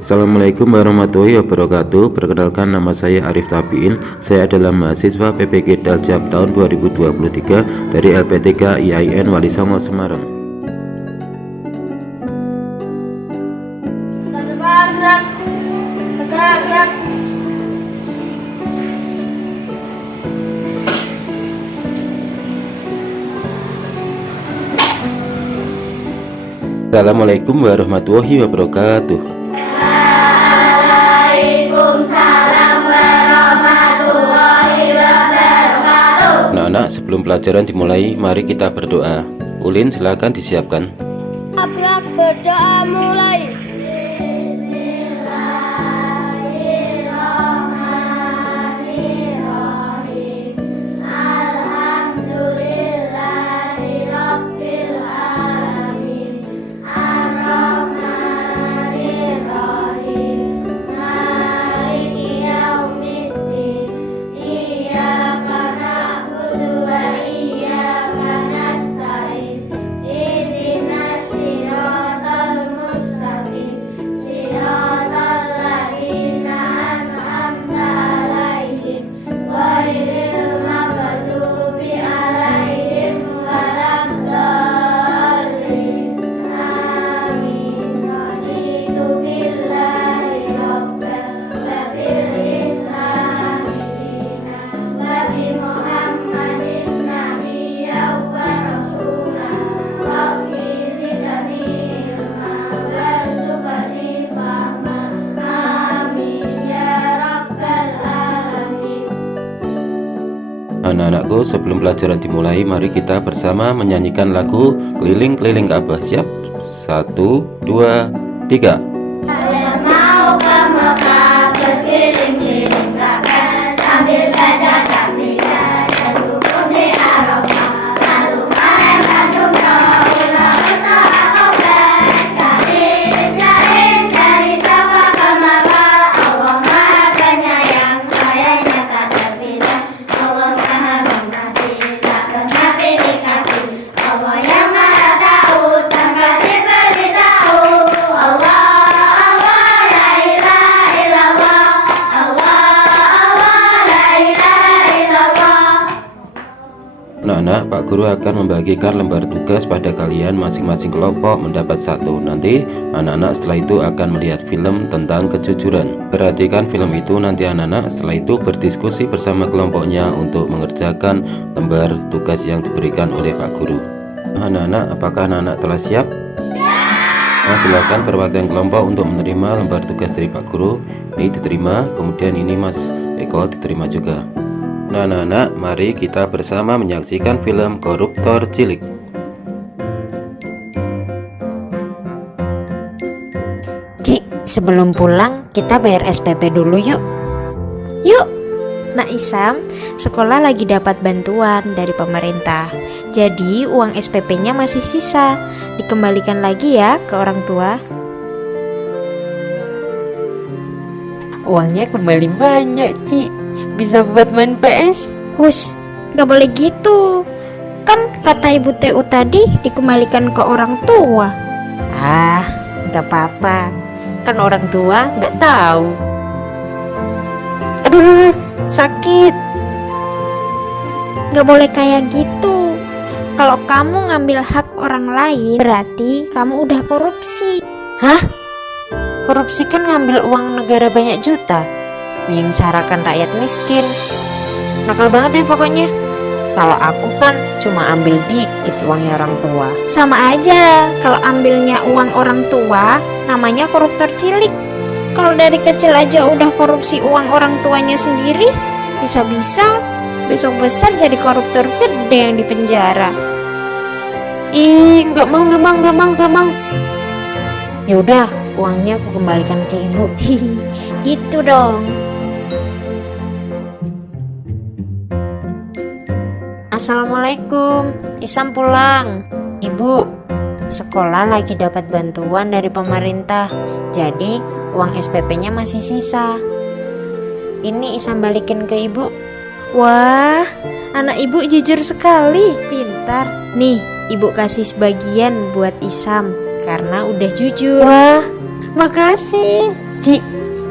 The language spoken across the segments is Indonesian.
Assalamualaikum warahmatullahi wabarakatuh. Perkenalkan, nama saya Arif Tabiin. Saya adalah mahasiswa PPG Daljab tahun 2023 dari LPTK IAIN Wali Songo, Semarang. Assalamualaikum warahmatullahi wabarakatuh. Anak-anak, sebelum pelajaran dimulai, mari kita berdoa. Ulin, silakan disiapkan. Abrak, berdoa mulai. Anak-anakku, sebelum pelajaran dimulai, mari kita bersama menyanyikan lagu Keliling-keliling Ka'bah. Siap? 1, 2, 3. Saya mau ke Mekah, berkeliling-keliling Ka'bah, sambil baca takbir, berrukuk di Arafah, lalu melempar jumroh, umrah bersama Kautsar, syahid dari Safa ke Marwah. Allah Maha Penyayang, sayangnya tak terpilah. Allah Maha Pengasih, tak pernah pilih kasih. Allah yang Maha Tahu, tanpa diberitahu. Allah, Allah, la ilaha illallah. Allah, Allah, la ilaha illallah. Anak-anak, Pak Guru akan membagikan lembar tugas pada kalian. Masing-masing kelompok mendapat 1. Nanti anak-anak setelah itu akan melihat film tentang kejujuran. Perhatikan film itu. Nanti anak-anak setelah itu berdiskusi bersama kelompoknya untuk mengerjakan lembar tugas yang diberikan oleh Pak Guru. Anak-anak, apakah anak-anak telah siap? Nah, silakan perwakilan kelompok untuk menerima lembar tugas dari Pak Guru. Ini diterima, kemudian ini Mas Eko diterima juga. Nah, anak-anak, mari kita bersama menyaksikan film Koruptor Cilik. Cik, sebelum pulang kita bayar SPP dulu yuk. Yuk. Nak Isam, sekolah lagi dapat bantuan dari pemerintah. Jadi uang SPP-nya masih sisa. Dikembalikan lagi ya ke orang tua. Uangnya kembali banyak, Cik. Bisa buat main PS. Hush, gak boleh gitu. Kan kata Ibu TU tadi dikembalikan ke orang tua. Ah, gak apa-apa. Kan orang tua gak tahu. Aduh, sakit. Gak boleh kayak gitu. Kalau kamu ngambil hak orang lain, berarti kamu udah korupsi. Hah? Korupsi kan ngambil uang negara banyak juta, menyengsarakan rakyat miskin. Nakal banget deh pokoknya. Kalau aku kan cuma ambil dikit uangnya orang tua. Sama aja, kalau ambilnya uang orang tua, namanya koruptor cilik. Kalau dari kecil aja udah korupsi uang orang tuanya sendiri, bisa-bisa besok besar jadi koruptor gede yang di penjara. Ih, nggak mau. Ya udah, uangnya aku kembalikan ke ibu. Gitu dong. Assalamualaikum, Isam pulang. Ibu, sekolah lagi dapat bantuan dari pemerintah, jadi uang SPP-nya masih sisa. Ini Isam balikin ke ibu. Wah, anak ibu jujur sekali, pintar. Nih, ibu kasih sebagian buat Isam karena udah jujur. Wah, makasih. Ci,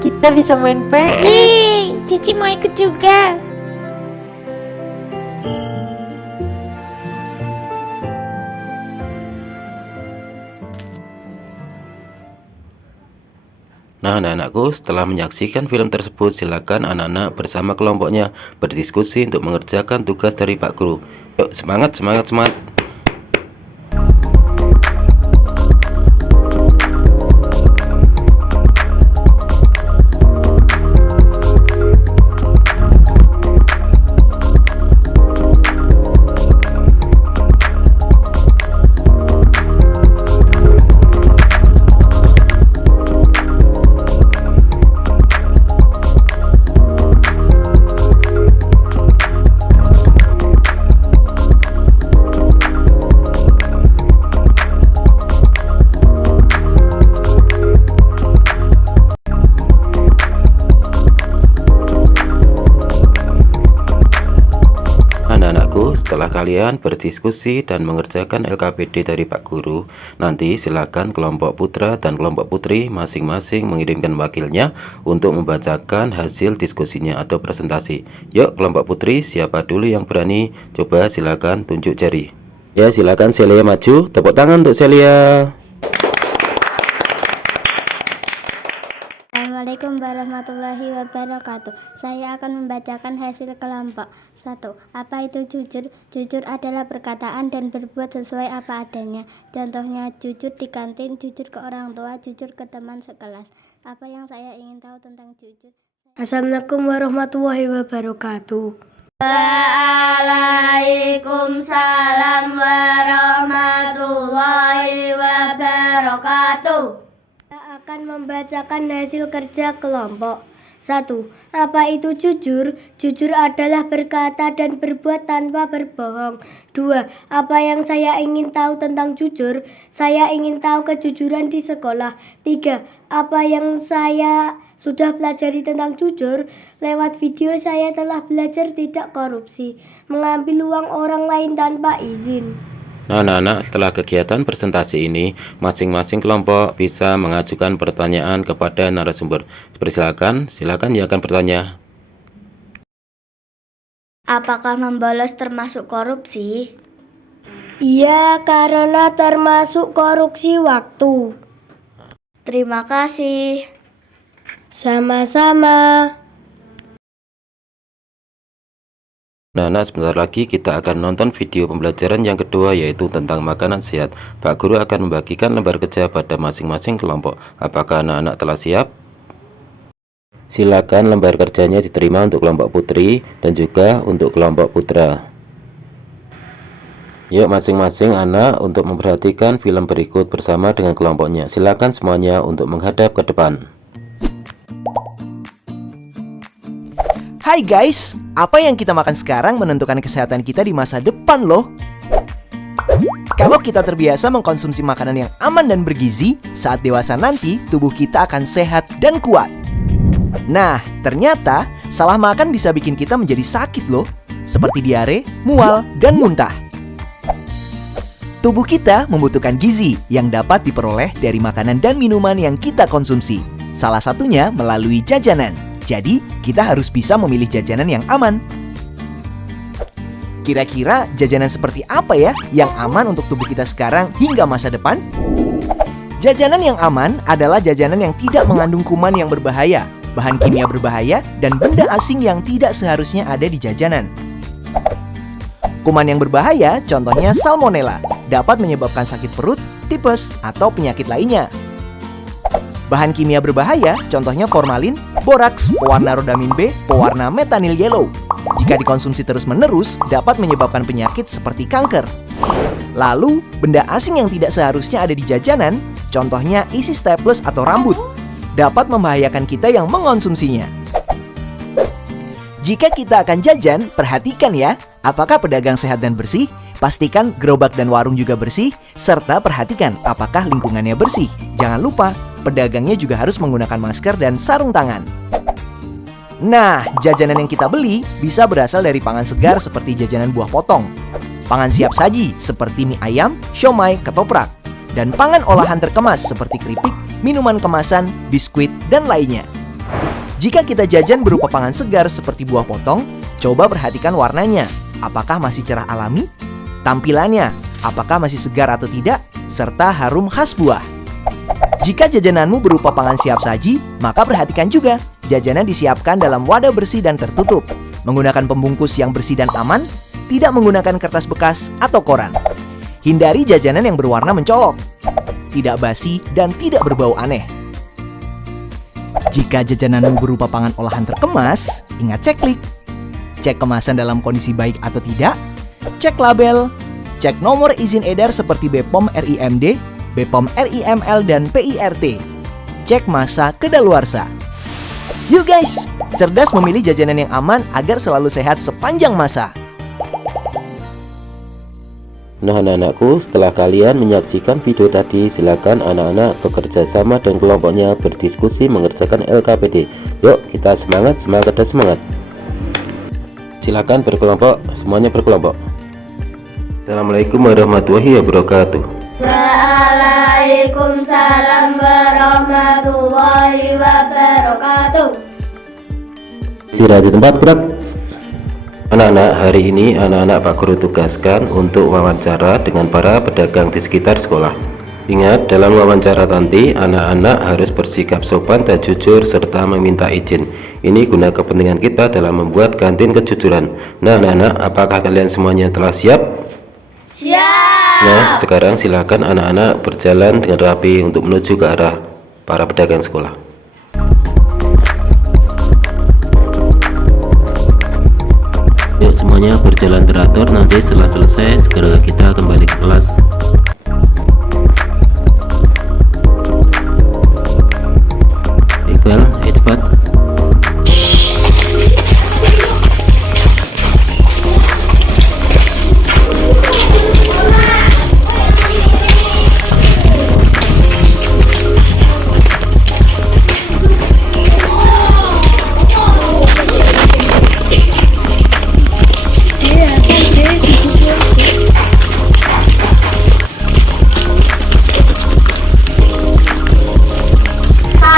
kita bisa main PS. Yeay, Cici mau ikut juga. Nah, anak-anakku, setelah menyaksikan film tersebut, silakan anak-anak bersama kelompoknya berdiskusi untuk mengerjakan tugas dari Pak Guru. Yuk, semangat, semangat, semangat. Anak-anakku, setelah kalian berdiskusi dan mengerjakan LKPD dari Pak Guru, nanti silakan kelompok putra dan kelompok putri masing-masing mengirimkan wakilnya untuk membacakan hasil diskusinya atau presentasi. Yuk, kelompok putri, siapa dulu yang berani? Coba silakan tunjuk jari. Ya, silakan Celia maju. Tepuk tangan untuk Celia. Assalamualaikum warahmatullahi wabarakatuh. Saya akan membacakan hasil kelompok. 1. Apa itu jujur? Jujur adalah perkataan dan berbuat sesuai apa adanya. Contohnya jujur di kantin, jujur ke orang tua, jujur ke teman sekelas. Apa yang saya ingin tahu tentang jujur? Assalamualaikum warahmatullahi wabarakatuh. Waalaikumsalam warahmatullahi wabarakatuh. Saya akan membacakan hasil kerja kelompok. 1. Apa itu jujur? Jujur adalah berkata dan berbuat tanpa berbohong. 2. Apa yang saya ingin tahu tentang jujur? Saya ingin tahu kejujuran di sekolah. 3. Apa yang saya sudah pelajari tentang jujur? Lewat video saya telah belajar tidak korupsi, mengambil uang orang lain tanpa izin. Nah, anak-anak, setelah kegiatan presentasi ini, masing-masing kelompok bisa mengajukan pertanyaan kepada narasumber. Silakan yang akan bertanya. Apakah membolos termasuk korupsi? Iya, karena termasuk korupsi waktu. Terima kasih. Sama-sama. Nah, sebentar lagi kita akan nonton video pembelajaran yang kedua, yaitu tentang makanan sehat. Pak Guru akan membagikan lembar kerja pada masing-masing kelompok. Apakah anak-anak telah siap? Silakan lembar kerjanya diterima untuk kelompok putri dan juga untuk kelompok putra. Yuk, masing-masing anak untuk memperhatikan film berikut bersama dengan kelompoknya. Silakan semuanya untuk menghadap ke depan. Hai guys, apa yang kita makan sekarang menentukan kesehatan kita di masa depan loh. Kalau kita terbiasa mengkonsumsi makanan yang aman dan bergizi, saat dewasa nanti tubuh kita akan sehat dan kuat. Nah, ternyata salah makan bisa bikin kita menjadi sakit loh, seperti diare, mual, dan muntah. Tubuh kita membutuhkan gizi yang dapat diperoleh dari makanan dan minuman yang kita konsumsi. Salah satunya melalui jajanan. Jadi, kita harus bisa memilih jajanan yang aman. Kira-kira jajanan seperti apa ya yang aman untuk tubuh kita sekarang hingga masa depan? Jajanan yang aman adalah jajanan yang tidak mengandung kuman yang berbahaya, bahan kimia berbahaya, dan benda asing yang tidak seharusnya ada di jajanan. Kuman yang berbahaya, contohnya salmonella, dapat menyebabkan sakit perut, tipes, atau penyakit lainnya. Bahan kimia berbahaya, contohnya formalin, boraks, pewarna rodamin B, pewarna metanil yellow. Jika dikonsumsi terus-menerus, dapat menyebabkan penyakit seperti kanker. Lalu, benda asing yang tidak seharusnya ada di jajanan, contohnya isi staples atau rambut, dapat membahayakan kita yang mengonsumsinya. Jika kita akan jajan, perhatikan ya, apakah pedagang sehat dan bersih? Pastikan gerobak dan warung juga bersih, serta perhatikan apakah lingkungannya bersih. Jangan lupa, pedagangnya juga harus menggunakan masker dan sarung tangan. Nah, jajanan yang kita beli bisa berasal dari pangan segar seperti jajanan buah potong, pangan siap saji seperti mie ayam, siomay, ketoprak, dan pangan olahan terkemas seperti keripik, minuman kemasan, biskuit, dan lainnya. Jika kita jajan berupa pangan segar seperti buah potong, coba perhatikan warnanya. Apakah masih cerah alami? Tampilannya, apakah masih segar atau tidak? Serta harum khas buah. Jika jajananmu berupa pangan siap saji, maka perhatikan juga. Jajanan disiapkan dalam wadah bersih dan tertutup, menggunakan pembungkus yang bersih dan aman, tidak menggunakan kertas bekas atau koran. Hindari jajanan yang berwarna mencolok, tidak basi, dan tidak berbau aneh. Jika jajananmu berupa pangan olahan terkemas, ingat ceklik. Cek kemasan dalam kondisi baik atau tidak, cek label, cek nomor izin edar seperti BPOM RIMD, BPOM RIML, dan PIRT. Cek masa kedaluarsa. Yuk guys, cerdas memilih jajanan yang aman agar selalu sehat sepanjang masa. Nah anak-anakku, setelah kalian menyaksikan video tadi, silakan anak-anak bekerja sama dan kelompoknya berdiskusi mengerjakan LKPD. Yuk kita semangat dan semangat. Silakan berkelompok, semuanya berkelompok. Assalamualaikum warahmatullahi wabarakatuh. Waalaikumsalam warahmatullahi wabarakatuh. Istirahat di tempat, gerak. Anak-anak, hari ini anak-anak Pak Guru tugaskan untuk wawancara dengan para pedagang di sekitar sekolah. Ingat, dalam wawancara nanti anak-anak harus bersikap sopan dan jujur serta meminta izin. Ini guna kepentingan kita dalam membuat kantin kejujuran. Nah anak-anak, apakah kalian semuanya telah siap? Siap. Nah, sekarang silakan anak-anak berjalan dengan rapi untuk menuju ke arah para pedagang sekolah. Yuk semuanya berjalan teratur, nanti setelah selesai segera kita kembali ke kelas. Iqbal, ayo cepat.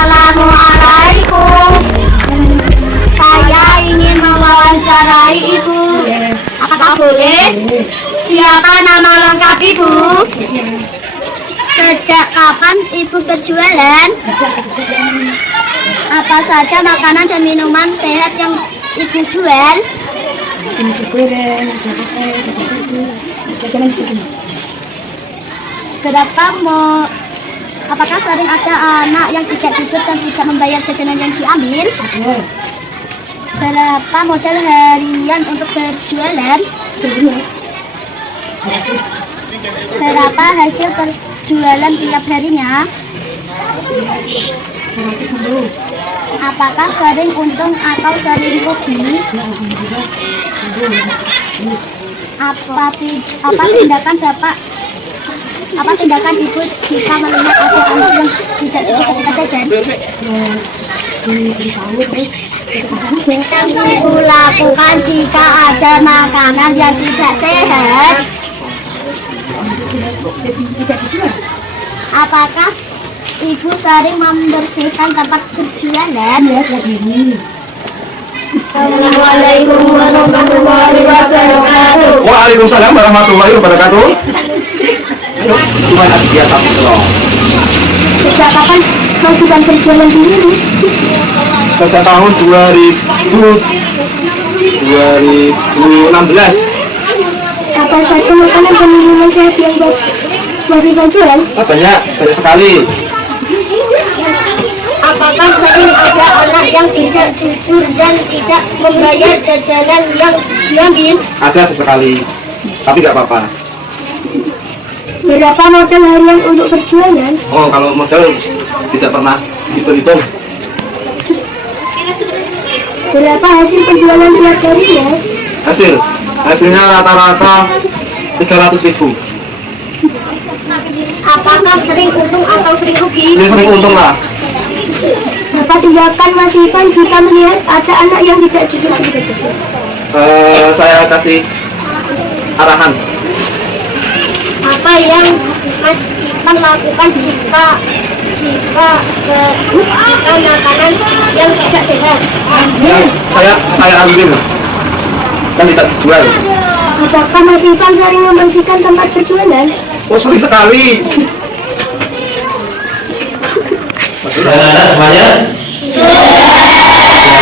Assalamualaikum. Saya ingin mewawancarai Ibu. Apakah boleh? Siapa nama lengkap Ibu? Sejak kapan Ibu berjualan? Apa saja makanan dan minuman sehat yang Ibu jual? Apakah sering ada anak yang tidak jujur dan tidak membayar jajanan yang diambil? Berapa modal harian untuk berjualan? Berapa hasil perjualan tiap harinya? Apakah sering untung atau sering rugi? Apa tindakan Ibu jika melihat ada anak yang tidak cukup ketika jajan? Yang Ibu lakukan jika ada makanan yang tidak sehat? Apakah Ibu sering membersihkan tempat berjualan? Assalamualaikum warahmatullahi wabarakatuh. Waalaikumsalam warahmatullahi wabarakatuh. Ayo, gimana biasa dong? Sejak kapan Mas sedang berjualan di sini? Sejak tahun 2016. Apa saja makanan dan minuman sehat yang Mas sedang jual? Banyak sekali. Apakah sering ada anak yang tidak jujur dan tidak membayar jajanan yang diambil? Ada sesekali, tapi nggak apa-apa. Berapa modal harian untuk berjualan? Oh, kalau modal tidak pernah hitung-hitung. Berapa hasil penjualan tiap harinya? Hasilnya rata-rata 300.000. Apakah sering untung atau sering rugi? Ini sering untung lah. Apa tindakan Mas Ivan jika melihat ada anak yang tidak jujur dan tidak jujur? Saya kasih arahan. Apa yang Mas akan melakukan jika makanan yang tidak sehat. Saya ambil. Kan tidak dijual. Apakah Mas Ivan sering membersihkan tempat berjualan? Oh, sering sekali. Anak-anak semuanya?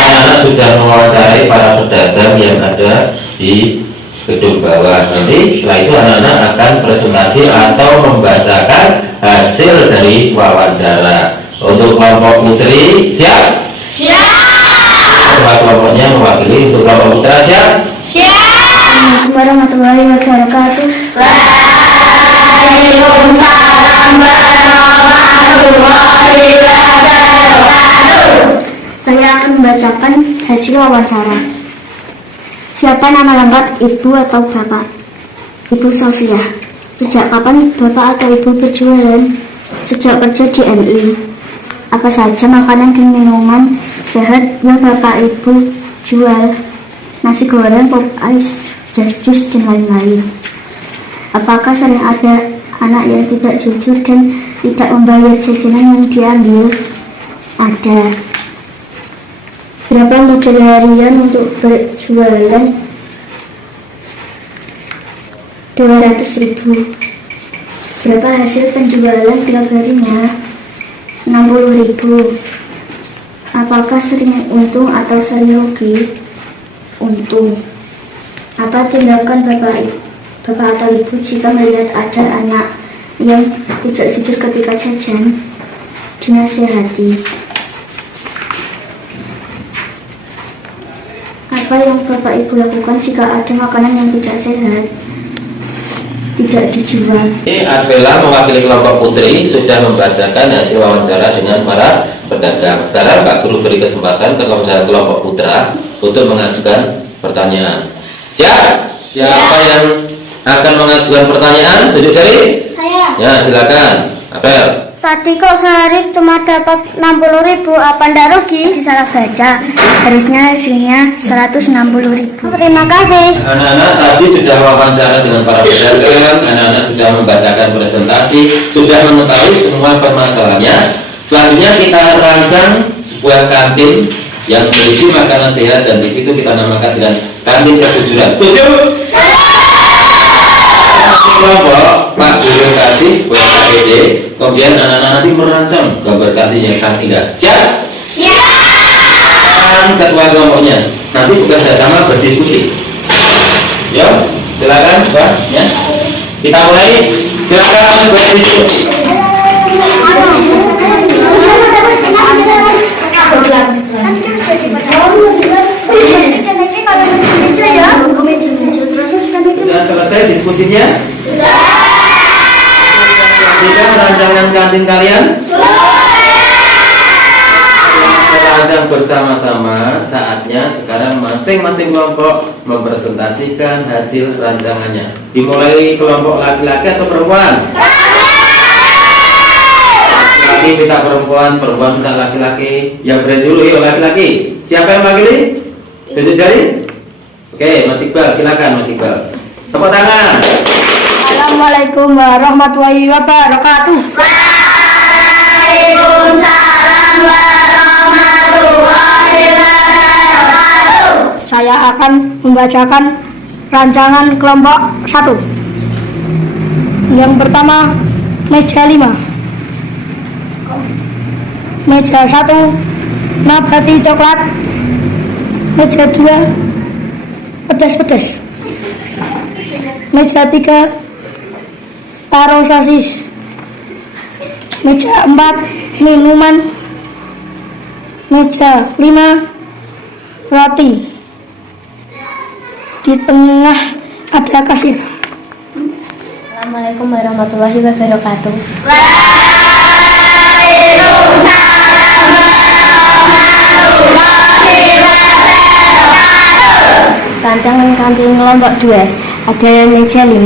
Anak-anak sudah mewawancarai para pedagang yang ada di gedung bawah. Nanti setelah itu anak-anak akan presentasi atau membacakan hasil dari wawancara. Untuk kelompok putri, siap? Siap! Kelompoknya mewakili untuk kelompok putra, siap? Assalamualaikum warahmatullahi wabarakatuh. Waalaikumsalam warahmatullahi wabarakatuh. Saya akan membacakan hasil wawancara. Siapa nama lengkap ibu atau bapak? Ibu Sofia. Sejak kapan bapak atau ibu berjualan? Sejak kerja di MI. Apa saja makanan dan minuman sehat yang bapak ibu jual? Nasi goreng, pop ice, jus dan lain-lain. Apakah sering ada anak yang tidak jujur dan tidak membayar jajanan yang diambil? Ada. Berapa modal harian untuk berjualan? 200.000. Berapa hasil penjualan tiap harinya? 60.000. Apakah sering untung atau sering rugi? Untung. Apa tindakan bapak atau ibu jika melihat ada anak yang tidak jujur ketika jajan? Dinasihati. Apa yang bapak ibu lakukan jika ada makanan yang tidak sehat? Tidak dijual. Ini Arbella mewakili kelompok putri sudah membacakan hasil wawancara dengan para pedagang. Sekarang Pak Guru beri kesempatan ke kelompok putra untuk mengajukan pertanyaan. Siapa yang akan mengajukan pertanyaan? Tunjuk jari. Saya. Ya, silakan. Apel. Tadi kok sehari cuma dapat 60.000, apa ndak rugi? Salah baca. Harusnya hasilnya 160.000. Terima kasih. Anak-anak tadi sudah wawancara dengan para pedagang, anak-anak sudah membacakan presentasi, sudah mengetahui semua permasalahannya. Selanjutnya kita rancang sebuah kantin yang berisi makanan sehat dan di situ kita namakan dengan kantin kejujuran. Setuju? Kelompok Pak Guru kasih sebuah KPD, kemudian anak-anak nanti merancang gambar kantin yang sangat indah. Siap? Siap. Ketua kelompoknya nanti bekerja sama berdiskusi. Yo, silakan Pak. Ya, kita mulai. Silakan berdiskusi. Sudah selesai diskusinya? Sudah rancangan kantin kalian? Rancang bersama-sama. Saatnya sekarang masing-masing kelompok mempresentasikan hasil rancangannya. Dimulai kelompok laki-laki atau perempuan? Laki minta perempuan, perempuan minta laki-laki. Yang berani dulu yuk laki-laki. Siapa yang mewakili? Tunjuk jari. Oke, Mas Iqbal, silakan Mas Iqbal. Tepuk tangan. Assalamualaikum warahmatullahi wabarakatuh. Waalaikumsalam warahmatullahi wabarakatuh. Saya akan membacakan rancangan kelompok 1. Yang pertama, meja 5. Meja 1, nabati coklat. Meja 2, pedas-pedas. Meja 3, taro sosis. Meja 4, minuman. Meja 5, roti. Di tengah ada kasir. Assalamualaikum warahmatullahi wabarakatuh. Rancangan kantin kelompok 2. Ada meja 5,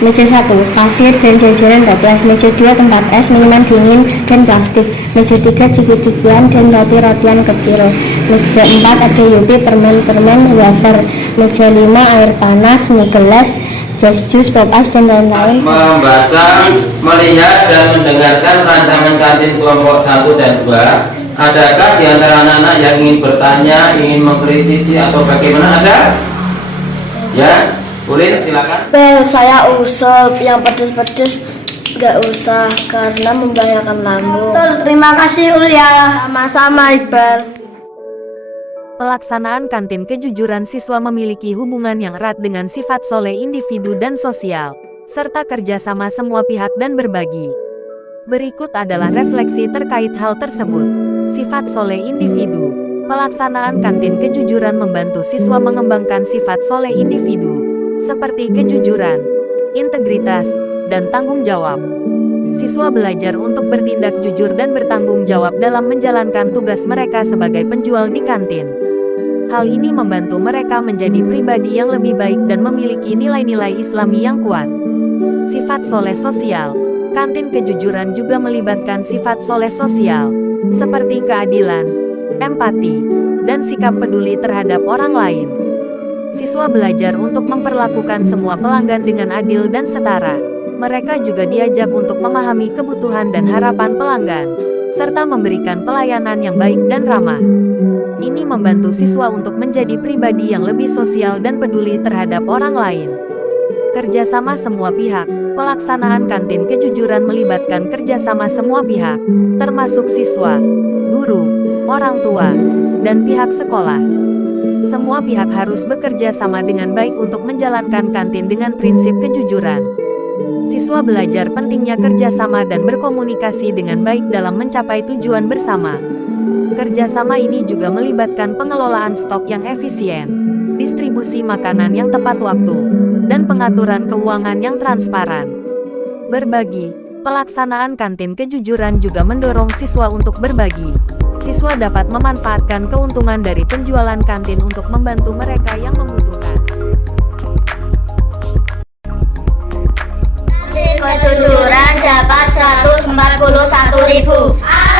meja 1, kasir dan jajanan 12, meja 2, tempat es, minuman dingin dan plastik, meja 3, ciki-cikian dan roti-rotian kecil, meja 4, ada yupi, permen-permen, wafer, meja 5, air panas, mie gelas, jus, bebas, dan lain-lain. Membaca, melihat, dan mendengarkan rancangan kantin kelompok 1 dan 2. Adakah di antara anak-anak yang ingin bertanya, ingin mengkritisi atau bagaimana? Ada? Ya, boleh silakan. Saya usul yang pedes-pedes nggak usah karena membahayakan lambung. Terima kasih Ulia. Sama-sama Iqbal. Pelaksanaan kantin kejujuran siswa memiliki hubungan yang erat dengan sifat soleh individu dan sosial, serta kerjasama semua pihak dan berbagi. Berikut adalah refleksi terkait hal tersebut. Sifat soleh individu. Pelaksanaan kantin kejujuran membantu siswa mengembangkan sifat soleh individu, seperti kejujuran, integritas, dan tanggung jawab. Siswa belajar untuk bertindak jujur dan bertanggung jawab dalam menjalankan tugas mereka sebagai penjual di kantin. Hal ini membantu mereka menjadi pribadi yang lebih baik dan memiliki nilai-nilai Islami yang kuat. Sifat soleh sosial. Kantin kejujuran juga melibatkan sifat soleh sosial, seperti keadilan, empati, dan sikap peduli terhadap orang lain. Siswa belajar untuk memperlakukan semua pelanggan dengan adil dan setara. Mereka juga diajak untuk memahami kebutuhan dan harapan pelanggan, serta memberikan pelayanan yang baik dan ramah. Ini membantu siswa untuk menjadi pribadi yang lebih sosial dan peduli terhadap orang lain. Kerjasama semua pihak. Pelaksanaan kantin kejujuran melibatkan kerjasama semua pihak, termasuk siswa, guru, orang tua, dan pihak sekolah. Semua pihak harus bekerja sama dengan baik untuk menjalankan kantin dengan prinsip kejujuran. Siswa belajar pentingnya kerjasama dan berkomunikasi dengan baik dalam mencapai tujuan bersama. Kerjasama ini juga melibatkan pengelolaan stok yang efisien, distribusi makanan yang tepat waktu, dan pengaturan keuangan yang transparan. Berbagi. Pelaksanaan kantin kejujuran juga mendorong siswa untuk berbagi. Siswa dapat memanfaatkan keuntungan dari penjualan kantin untuk membantu mereka yang membutuhkan. Kejujuran dapat 141.000.